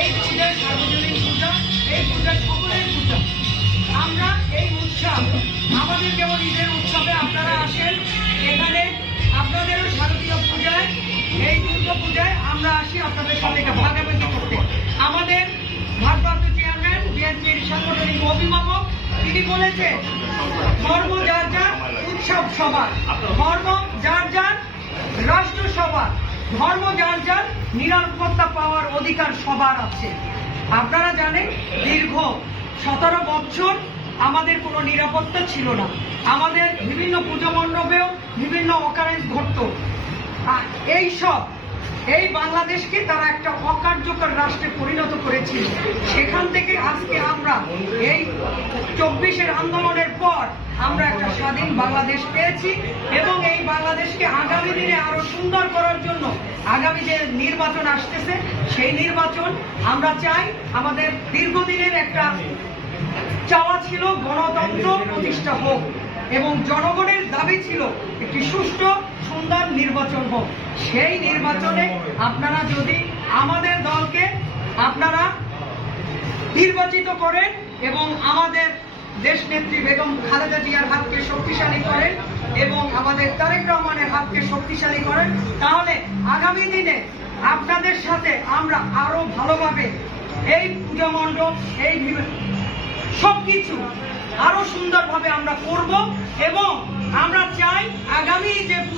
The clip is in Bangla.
এই পূজা সার্বজনীন পূজা, এই পূজা সকলের পূজা। আমরা এই উৎসব, আমাদের যেমন ঈদের উৎসবে আপনারা আসেন, এখানে আপনাদেরও শারদীয় পূজায়, এই দুর্গা পূজায় আমরা আসি আপনাদের সাথে ভাগাভাগি করতে। আমাদের ভারপ্রাপ্ত চেয়ারম্যান, বিএনপির সাংগঠনিক অভিভাবক, তিনি বলেছেন, ধর্ম যার যার, উৎসব সবার। ধর্ম যার ধর্ম যার যার নিরাপত্তা পাওয়ার অধিকার সবার আছে। আপনারা জানেন, দীর্ঘ সতেরো বছর আমাদের কোনো নিরাপত্তা ছিল না। আমাদের বিভিন্ন পুজো মণ্ডপেও বিভিন্ন অকারেন্স ঘটত। এই সব, এই বাংলাদেশকে তারা একটা অকার্যকর রাষ্ট্রে পরিণত করেছিল। সেখান থেকে আজকে আমরা এই চব্বিশের আন্দোলনের পর আমরা একটা স্বাধীন বাংলাদেশ পেয়েছি এবং এই বাংলাদেশকে আগামী দিনে আরও সুন্দর করার জন্য আগামী যে নির্বাচন আসতেছে, সেই নির্বাচন আমরা চাই আমাদের দীর্ঘদিনের একটা চাওয়া ছিল গণতন্ত্র প্রতিষ্ঠা হোক এবং জনগণের দাবি ছিল একটি সুষ্ঠু, সুন্দর নির্বাচন হোক। সেই নির্বাচনে আপনারা যদি আমাদের দলকে আপনারা নির্বাচিত করেন এবং আমাদের দেশ নেত্রী বেগম খালেদা জিয়ার হাতকে শক্তিশালী করেন এবং আমাদের তারেক রহমানের হাতকে শক্তিশালী করেন। তাহলে আগামী দিনে আপনাদের সাথে আমরা আরও ভালোভাবে এই পূজা মণ্ডপ, এই সব সবকিছু আরও সুন্দরভাবে আমরা করব এবং আমরা চাই আগামী যে পূজা